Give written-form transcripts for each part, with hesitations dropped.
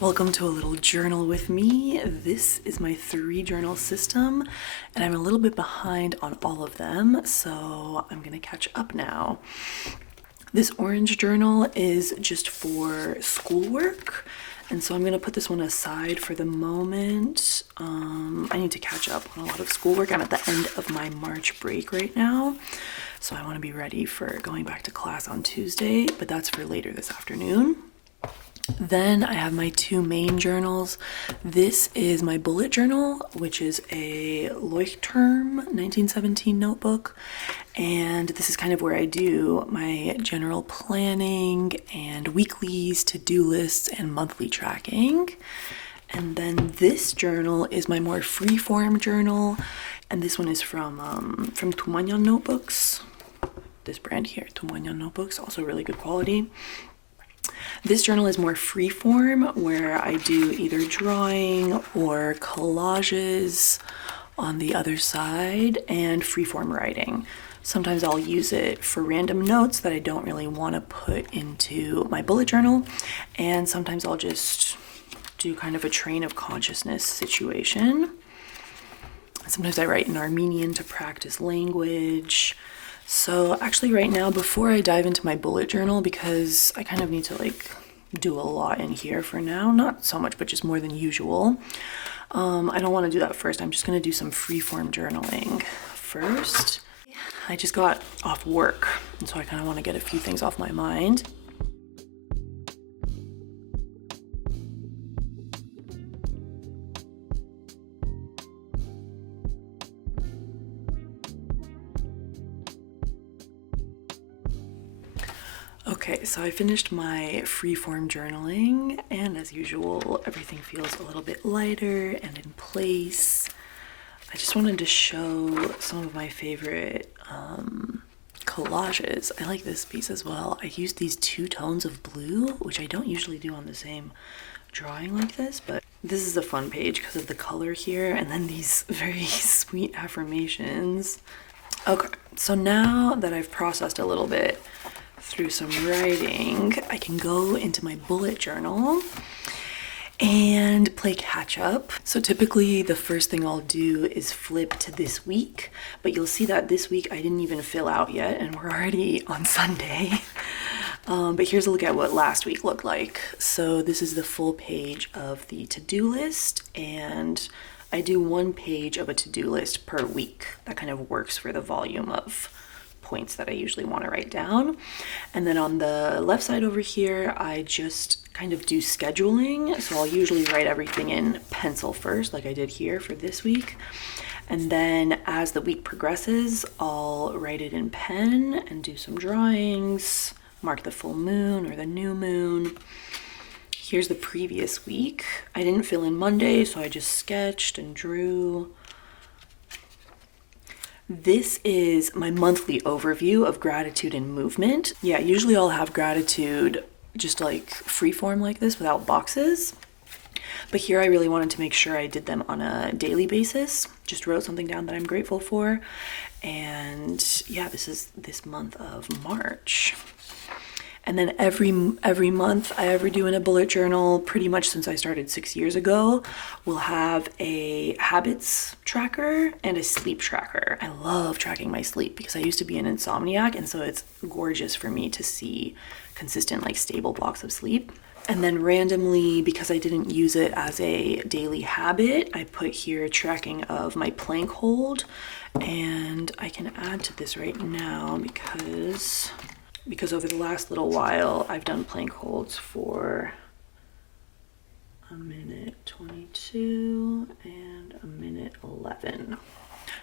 Welcome to a little journal with me. This is my 3 journal system, and I'm a little bit behind on all of them, so I'm gonna catch up now. This orange journal is just for schoolwork, and so I'm gonna put this one aside for the moment. I need to catch up on a lot of schoolwork. I'm at the end of my March break right now, so I wanna be ready for going back to class on Tuesday, but that's for later this afternoon. Then I have my 2 main journals. This is my bullet journal, which is a Leuchtturm 1917 notebook. And this is kind of where I do my general planning and weeklies, to-do lists, and monthly tracking. And then this journal is my more free-form journal. And this one is from Tumanyan Notebooks. This brand here, Tumanyan Notebooks, also really good quality. This journal is more freeform, where I do either drawing or collages on the other side, and freeform writing. Sometimes I'll use it for random notes that I don't really want to put into my bullet journal, and sometimes I'll just do kind of a train of consciousness situation. Sometimes I write in Armenian to practice language. So actually right now, before I dive into my bullet journal, because I kind of need to do a lot in here for now, not so much, but just more than usual. I don't want to do that first. I'm just going to do some freeform journaling first. I just got off work, and so I kind of want to get a few things off my mind. Okay, so I finished my freeform journaling, and as usual, everything feels a little bit lighter and in place. I just wanted to show some of my favorite collages. I like this piece as well. I used these 2 tones of blue, which I don't usually do on the same drawing like this, but this is a fun page because of the color here, and then these very sweet affirmations. Okay, so now that I've processed a little bit through some writing, I can go into my bullet journal and play catch up. So typically the first thing I'll do is flip to this week, but you'll see that this week I didn't even fill out yet, and we're already on Sunday. But here's a look at what last week looked like. So this is the full page of the to-do list, and I do 1 page of a to-do list per week. That kind of works for the volume of points that I usually want to write down. And then on the left side over here, I just kind of do scheduling. So I'll usually write everything in pencil first, like I did here for this week. And then as the week progresses, I'll write it in pen and do some drawings, mark the full moon or the new moon. Here's the previous week. I didn't fill in Monday, so I just sketched and drew. This is my monthly overview of gratitude and movement. Yeah, usually I'll have gratitude just like freeform like this without boxes. But here I really wanted to make sure I did them on a daily basis. Just wrote something down that I'm grateful for. And yeah, this is this month of March. And then every month I ever do in a bullet journal, pretty much since I started 6 years ago, we'll have a habits tracker and a sleep tracker. I love tracking my sleep because I used to be an insomniac, and so it's gorgeous for me to see consistent, stable blocks of sleep. And then randomly, because I didn't use it as a daily habit, I put here tracking of my plank hold, and I can add to this right now because over the last little while, I've done plank holds for 1:22 and 1:11.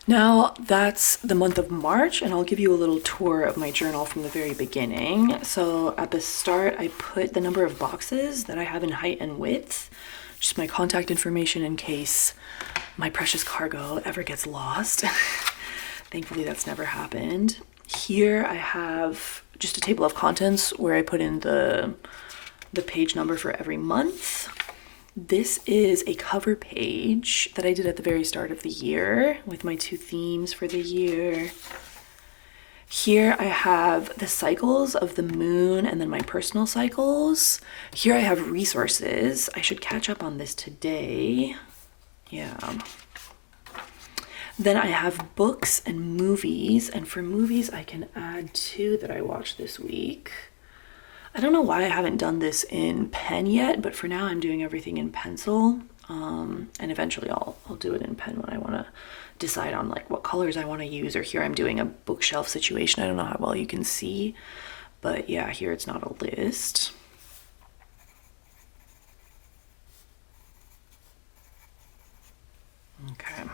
Now that's the month of March, and I'll give you a little tour of my journal from the very beginning. So at the start, I put the number of boxes that I have in height and width, just my contact information in case my precious cargo ever gets lost. Thankfully, that's never happened. Here I have just a table of contents where I put in the page number for every month. This is a cover page that I did at the very start of the year with my 2 themes for the year. Here I have the cycles of the moon and then my personal cycles. Here I have resources. I should catch up on this today. Yeah. Then I have books and movies, and for movies I can add two that I watched this week. I don't know why I haven't done this in pen yet, but for now I'm doing everything in pencil. And eventually I'll do it in pen when I want to decide on like what colors I want to use. Or here I'm doing a bookshelf situation. I don't know how well you can see, but yeah, here it's not a list. Okay.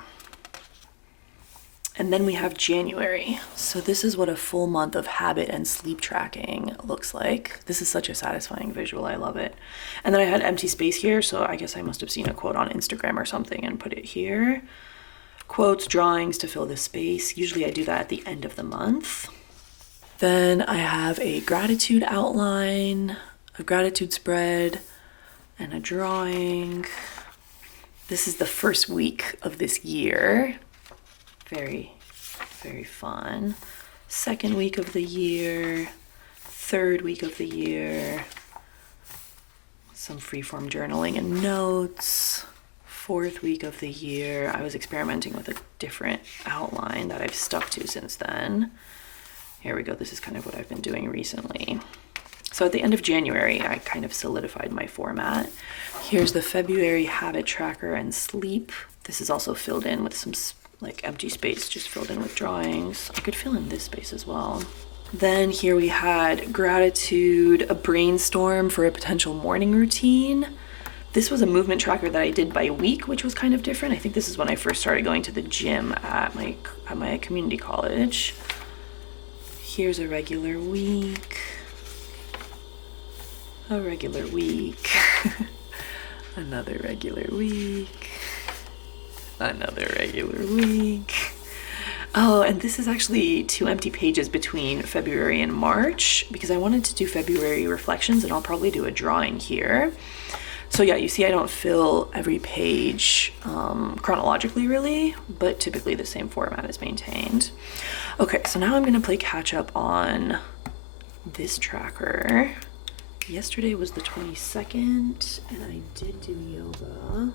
And then we have January. So this is what a full month of habit and sleep tracking looks like. This is such a satisfying visual. I love it. And then I had empty space here, so I guess I must have seen a quote on Instagram or something and put it here. Quotes, drawings to fill the space. Usually I do that at the end of the month. Then I have a gratitude outline, a gratitude spread, and a drawing. This is the first week of this year. Very, very fun. Second week of the year, third week of the year, some freeform journaling and notes. Fourth week of the year, I was experimenting with a different outline that I've stuck to since then. Here we go, this is kind of what I've been doing recently. So at the end of January, I kind of solidified my format. Here's the February habit tracker and sleep. This is also filled in with some like empty space, just filled in with drawings. I could fill in this space as well. Then here we had gratitude, a brainstorm for a potential morning routine. This was a movement tracker that I did by week, which was kind of different. I think this is when I first started going to the gym at my community college. Here's a regular week. A regular week. Another regular week. Another regular week. Oh, and this is actually 2 empty pages between February and March because I wanted to do February reflections, and I'll probably do a drawing here. So yeah, you see I don't fill every page chronologically really, but typically the same format is maintained. Okay, so now I'm gonna play catch up on this tracker. Yesterday was the 22nd and I did do yoga.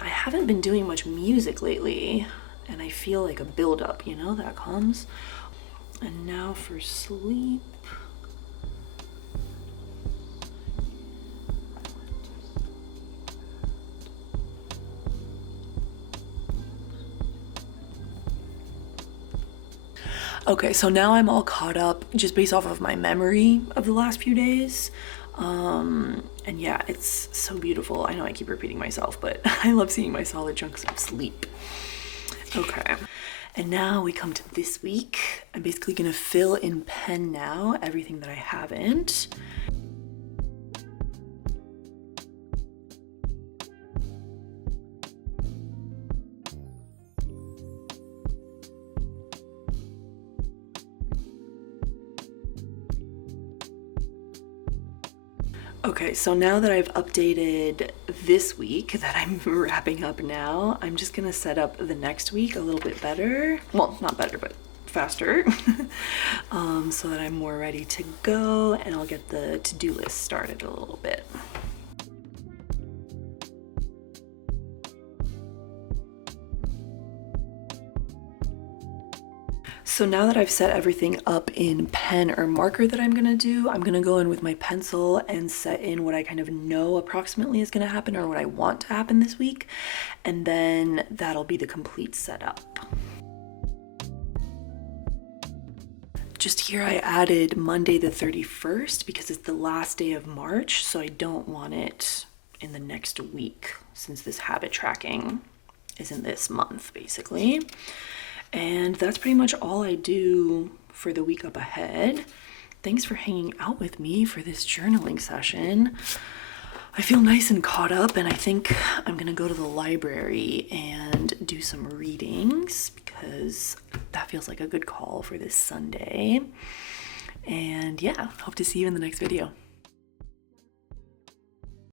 I haven't been doing much music lately, and I feel like a buildup, you know, that comes. And now for sleep. Okay, so now I'm all caught up just based off of my memory of the last few days. And yeah, it's so beautiful. I know I keep repeating myself, but I love seeing my solid chunks of sleep. Okay, and now we come to this week. I'm basically gonna fill in pen now everything that I haven't. Okay, so now that I've updated this week that I'm wrapping up now, I'm just gonna set up the next week a little bit better. Well, not better, but faster. So that I'm more ready to go, and I'll get the to-do list started a little bit. So now that I've set everything up in pen or marker that I'm gonna do, I'm gonna go in with my pencil and set in what I kind of know approximately is gonna happen or what I want to happen this week. And then that'll be the complete setup. Just here I added Monday the 31st because it's the last day of March, so I don't want it in the next week since this habit tracking is in this month basically. And that's pretty much all I do for the week up ahead. Thanks for hanging out with me for this journaling session. I feel nice and caught up, and I think I'm gonna go to the library and do some readings because that feels like a good call for this Sunday. And yeah, hope to see you in the next video.